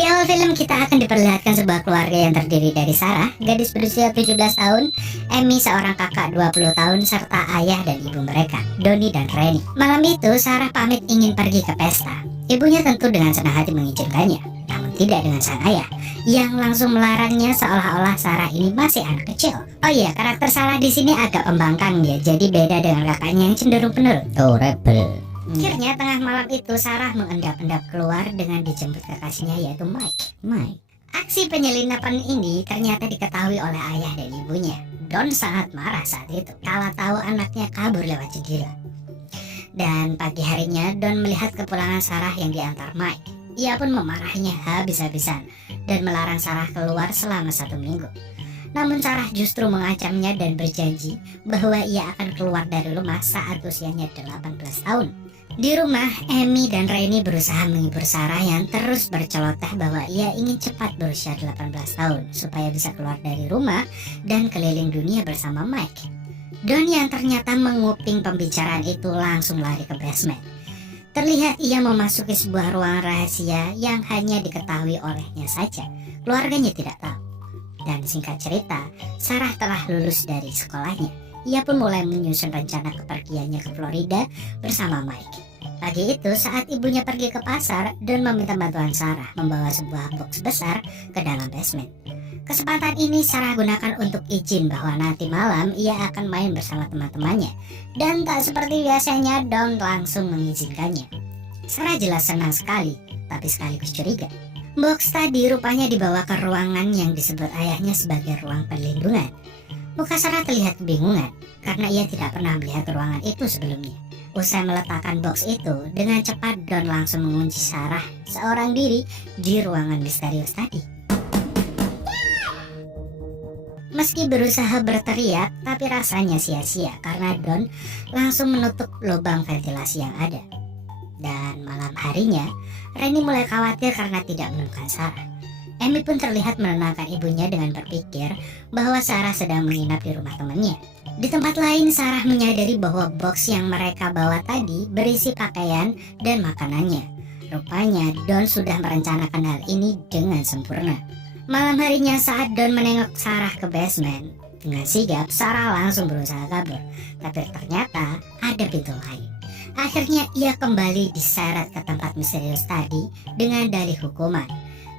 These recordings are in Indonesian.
Di awal film kita akan diperlihatkan sebuah keluarga yang terdiri dari Sarah, gadis berusia 17 tahun, Amy seorang kakak 20 tahun, serta ayah dan ibu mereka, Donnie dan Rennie. Malam itu Sarah pamit ingin pergi ke pesta. Ibunya tentu dengan senang hati mengizinkannya, namun tidak dengan sang ayah yang langsung melarangnya seolah-olah Sarah ini masih anak kecil. Oh iya, karakter Sarah di sini agak pembangkang dia, jadi beda dengan kakaknya yang cenderung penurut. Oh, rebel. Akhirnya tengah malam itu Sarah mengendap-endap keluar dengan dijemput kekasihnya yaitu Mike. Aksi penyelinapan ini ternyata diketahui oleh ayah dan ibunya. Don sangat marah saat itu kala tahu anaknya kabur lewat jendela. Dan pagi harinya Don melihat kepulangan Sarah yang diantar Mike. Ia pun memarahinya habis-habisan dan melarang Sarah keluar selama 1 minggu. Namun Sarah justru mengancamnya dan berjanji bahwa ia akan keluar dari rumah saat usianya 18 tahun. Di rumah, Amy dan Rennie berusaha menghibur Sarah yang terus berceloteh bahwa ia ingin cepat berusia 18 tahun supaya bisa keluar dari rumah dan keliling dunia bersama Mike. Don yang ternyata menguping pembicaraan itu langsung lari ke basement. Terlihat ia memasuki sebuah ruangan rahasia yang hanya diketahui olehnya saja. Keluarganya tidak tahu. Dan singkat cerita, Sarah telah lulus dari sekolahnya. Ia pun mulai menyusun rencana kepergiannya ke Florida bersama Mike. Pagi itu saat ibunya pergi ke pasar dan meminta bantuan Sarah membawa sebuah box besar ke dalam basement. Kesempatan ini Sarah gunakan untuk izin bahwa nanti malam ia akan main bersama teman-temannya. Dan tak seperti biasanya Don langsung mengizinkannya. Sarah jelas senang sekali, tapi sekaligus curiga. Box tadi rupanya dibawa ke ruangan yang disebut ayahnya sebagai ruang perlindungan. Muka Sarah terlihat kebingungan karena ia tidak pernah melihat ruangan itu sebelumnya. Usai meletakkan box itu, dengan cepat Don langsung mengunci Sarah seorang diri di ruangan misterius tadi. Meski berusaha berteriak, tapi rasanya sia-sia karena Don langsung menutup lubang ventilasi yang ada. Dan malam harinya, Rennie mulai khawatir karena tidak menemukan Sarah. Amy pun terlihat menenangkan ibunya dengan berpikir bahwa Sarah sedang menginap di rumah temannya. Di tempat lain, Sarah menyadari bahwa box yang mereka bawa tadi berisi pakaian dan makanannya. Rupanya Don sudah merencanakan hal ini dengan sempurna. Malam harinya saat Don menengok Sarah ke basement, dengan sigap Sarah langsung berusaha kabur. Tapi ternyata ada pintu lain. Akhirnya ia kembali diseret ke tempat misterius tadi dengan dalih hukuman.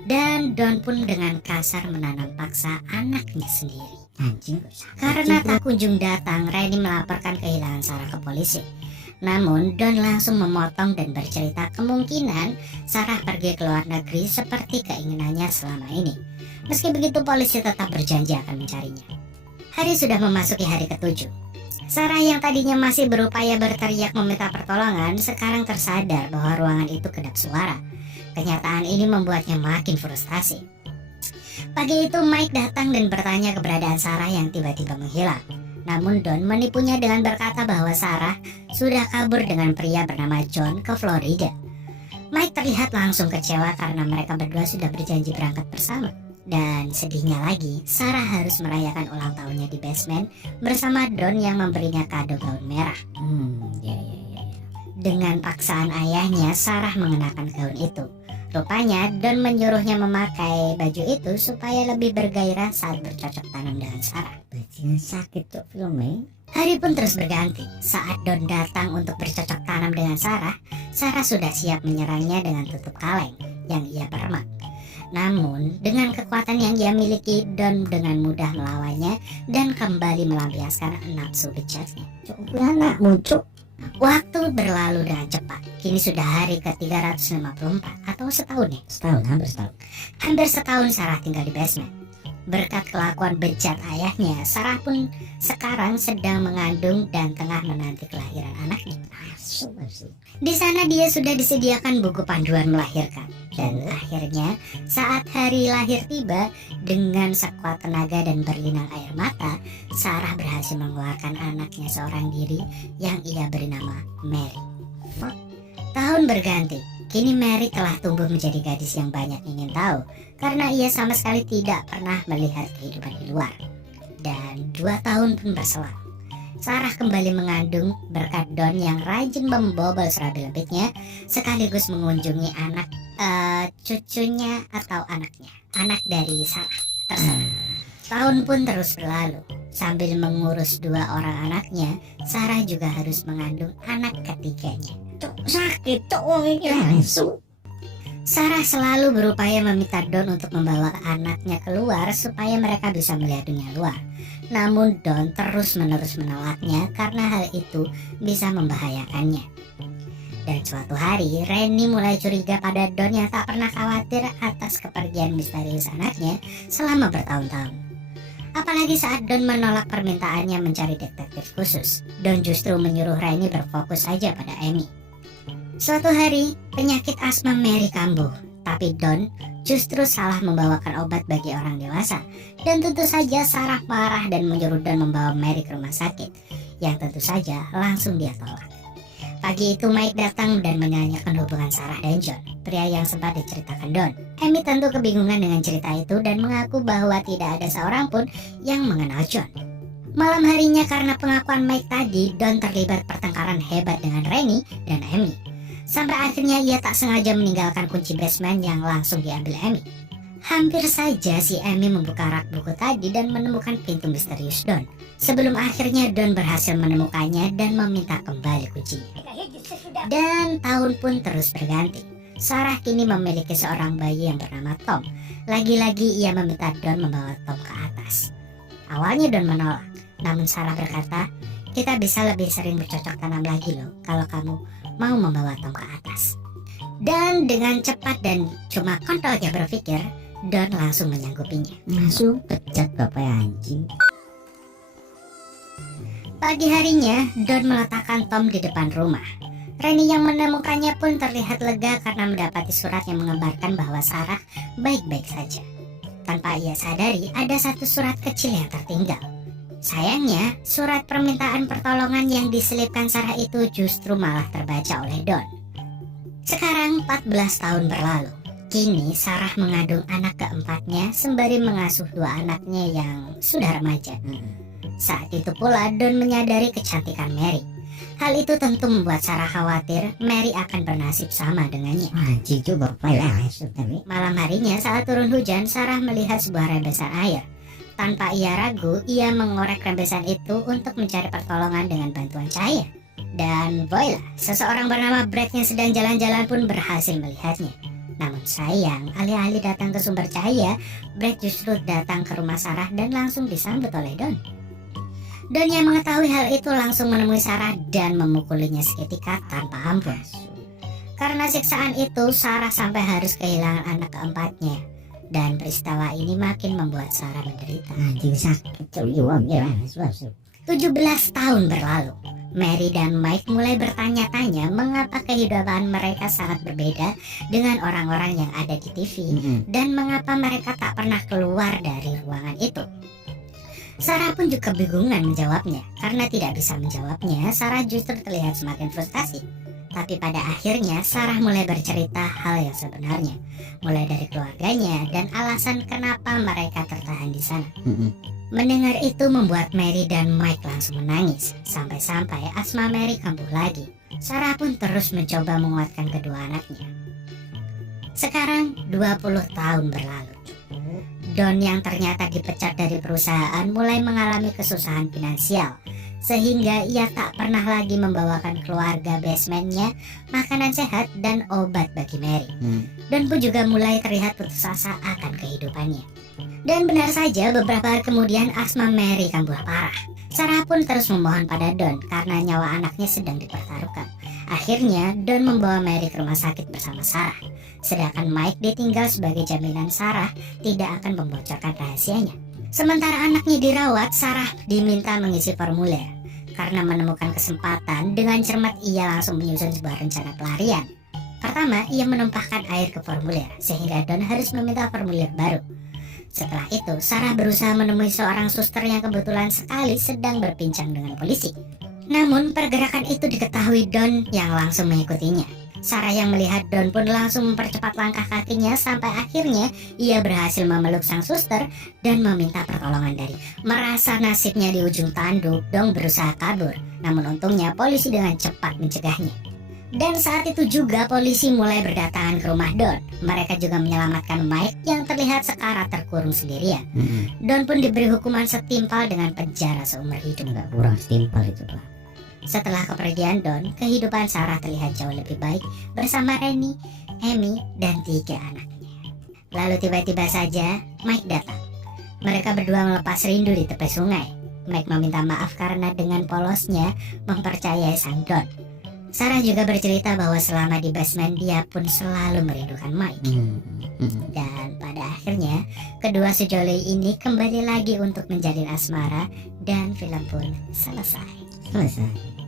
Dan Don pun dengan kasar menanam paksa anaknya sendiri. Karena tak kunjung datang, Rennie melaporkan kehilangan Sarah ke polisi. Namun Don langsung memotong dan bercerita kemungkinan Sarah pergi ke luar negeri seperti keinginannya selama ini. Meski begitu, polisi tetap berjanji akan mencarinya. Hari sudah memasuki hari ke-7. Sarah yang tadinya masih berupaya berteriak meminta pertolongan sekarang tersadar bahwa ruangan itu kedap suara. Kenyataan ini membuatnya makin frustasi. Pagi itu Mike datang dan bertanya keberadaan Sarah yang tiba-tiba menghilang. Namun Don menipunya dengan berkata bahwa Sarah sudah kabur dengan pria bernama John ke Florida. Mike terlihat langsung kecewa karena mereka berdua sudah berjanji berangkat bersama. Dan sedihnya lagi, Sarah harus merayakan ulang tahunnya di basement bersama Don yang memberinya kado gaun merah. Dengan paksaan ayahnya, Sarah mengenakan gaun itu. Rupanya Don menyuruhnya memakai baju itu supaya lebih bergairah saat bercocok tanam dengan Sarah. Bajingan sakit tuh filmnya. Hari pun terus berganti. Saat Don datang untuk bercocok tanam dengan Sarah, Sarah sudah siap menyerangnya dengan tutup kaleng yang ia permak. Namun dengan kekuatan yang ia miliki, Don dengan mudah melawannya dan kembali melampiaskan nafsu bejatnya. Cuk, anakmu cuk. Waktu berlalu dengan cepat. Kini sudah hari ke-354 atau setahun ya? Hampir setahun. Hampir setahun Sarah tinggal di basement. Berkat kelakuan bejat ayahnya, Sarah pun sekarang sedang mengandung dan tengah menanti kelahiran anaknya. Di sana dia sudah disediakan buku panduan melahirkan. Dan akhirnya saat hari lahir tiba, dengan sekuat tenaga dan berlinang air mata, Sarah berhasil mengeluarkan anaknya seorang diri yang ia beri nama Mary. Tahun berganti. Kini Mary telah tumbuh menjadi gadis yang banyak ingin tahu karena ia sama sekali tidak pernah melihat kehidupan di luar. Dan 2 tahun pun berselang. Sarah kembali mengandung berkat Don yang rajin membobol serabi lembitnya sekaligus mengunjungi cucunya atau anaknya, anak dari Sarah, terserah. Tahun pun terus berlalu. Sambil mengurus 2 orang anaknya, Sarah juga harus mengandung anak ketiganya. Cuk, sakit cuk wong iki langsung. Sarah selalu berupaya meminta Don untuk membawa anaknya keluar supaya mereka bisa melihat dunia luar. Namun Don terus-menerus menolaknya karena hal itu bisa membahayakannya. Dan suatu hari, Rennie mulai curiga pada Don yang tak pernah khawatir atas kepergian misterius anaknya selama bertahun-tahun. Apalagi saat Don menolak permintaannya mencari detektif khusus. Don justru menyuruh Rennie berfokus saja pada Amy. Suatu hari, penyakit asma Mary kambuh, tapi Don justru salah membawakan obat bagi orang dewasa. Dan tentu saja Sarah marah dan menyuruh Don membawa Mary ke rumah sakit, yang tentu saja langsung dia tolak. Pagi itu Mike datang dan menanyakan hubungan Sarah dan John, pria yang sempat diceritakan Don. Amy tentu kebingungan dengan cerita itu dan mengaku bahwa tidak ada seorang pun yang mengenal John. Malam harinya karena pengakuan Mike tadi, Don terlibat pertengkaran hebat dengan Rennie dan Amy. Sampai akhirnya ia tak sengaja meninggalkan kunci basement yang langsung diambil Amy. Hampir saja si Amy membuka rak buku tadi dan menemukan pintu misterius Don. Sebelum akhirnya Don berhasil menemukannya dan meminta kembali kuncinya. Dan tahun pun terus berganti. Sarah kini memiliki seorang bayi yang bernama Tom. Lagi-lagi ia meminta Don membawa Tom ke atas. Awalnya Don menolak, namun Sarah berkata, "Kita bisa lebih sering bercocok tanam lagi loh kalau kamu mau membawa Tom ke atas." Dan dengan cepat dan cuma kontolnya berpikir, Don langsung menyanggupinya. Langsung pecat bapak anjing. Pagi harinya, Don meletakkan Tom di depan rumah. Rennie yang menemukannya pun terlihat lega karena mendapati surat yang mengabarkan bahwa Sarah baik-baik saja. Tanpa ia sadari, ada satu surat kecil yang tertinggal. Sayangnya, surat permintaan pertolongan yang diselipkan Sarah itu justru malah terbaca oleh Don. Sekarang 14 tahun berlalu. Kini Sarah mengandung anak keempatnya sembari mengasuh 2 anaknya yang sudah remaja. Saat itu pula Don menyadari kecantikan Mary. Hal itu tentu membuat Sarah khawatir Mary akan bernasib sama dengannya. Anjing itu bapak langsung tapi. Malam harinya saat turun hujan, Sarah melihat sebuah rembesan air. Tanpa ia ragu, ia mengorek rembesan itu untuk mencari pertolongan dengan bantuan cahaya. Dan voila, seseorang bernama Brad yang sedang jalan-jalan pun berhasil melihatnya. Namun sayang, alih-alih datang ke sumber cahaya, Brad justru datang ke rumah Sarah dan langsung disambut oleh Don. Don yang mengetahui hal itu langsung menemui Sarah dan memukulinya seketika tanpa ampun. Karena siksaan itu, Sarah sampai harus kehilangan anak keempatnya. Dan peristiwa ini makin membuat Sarah menderita. Anjing sakit cuk uangnya langsung. 17 tahun berlalu. Mary dan Mike mulai bertanya-tanya mengapa kehidupan mereka sangat berbeda dengan orang-orang yang ada di TV dan mengapa mereka tak pernah keluar dari ruangan itu. Sarah pun juga kebingungan menjawabnya. Karena tidak bisa menjawabnya, Sarah justru terlihat semakin frustasi. Tapi pada akhirnya Sarah mulai bercerita hal yang sebenarnya, mulai dari keluarganya dan alasan kenapa mereka tertahan di sana. Mendengar itu membuat Mary dan Mike langsung menangis. Sampai-sampai asma Mary kambuh lagi. Sarah pun terus mencoba menguatkan kedua anaknya. Sekarang 20 tahun berlalu. Don yang ternyata dipecat dari perusahaan mulai mengalami kesusahan finansial, sehingga ia tak pernah lagi membawakan keluarga basementnya makanan sehat dan obat bagi Mary. Don pun juga mulai terlihat putus asa akan kehidupannya. Dan benar saja, beberapa hari kemudian asma Mary kambuh parah. Sarah pun terus memohon pada Don karena nyawa anaknya sedang dipertaruhkan. Akhirnya Don membawa Mary ke rumah sakit bersama Sarah. Sedangkan Mike ditinggal sebagai jaminan Sarah tidak akan membocorkan rahasianya. Sementara anaknya dirawat, Sarah diminta mengisi formulir. Karena menemukan kesempatan, dengan cermat ia langsung menyusun sebuah rencana pelarian. Pertama, ia menumpahkan air ke formulir, sehingga Don harus meminta formulir baru. Setelah itu, Sarah berusaha menemui seorang suster yang kebetulan sekali sedang berbincang dengan polisi. Namun, pergerakan itu diketahui Don yang langsung mengikutinya. Sarah yang melihat Don pun langsung mempercepat langkah kakinya sampai akhirnya ia berhasil memeluk sang suster dan meminta pertolongan dari. Merasa nasibnya di ujung tanduk, Don berusaha kabur. Namun untungnya polisi dengan cepat mencegahnya. Dan saat itu juga polisi mulai berdatangan ke rumah Don. Mereka juga menyelamatkan Mike yang terlihat sekarat terkurung sendirian. Don pun diberi hukuman setimpal dengan penjara seumur hidup. Enggak kurang setimpal itu lah. Setelah kepergian Don, kehidupan Sarah terlihat jauh lebih baik bersama Rennie, Amy, dan 3 anaknya. Lalu tiba-tiba saja Mike datang. Mereka berdua melepas rindu di tepi sungai. Mike meminta maaf karena dengan polosnya mempercayai sang Don. Sarah juga bercerita bahwa selama di basement dia pun selalu merindukan Mike. Dan pada akhirnya kedua sejoli ini kembali lagi untuk menjalin asmara dan film pun selesai. Selesai.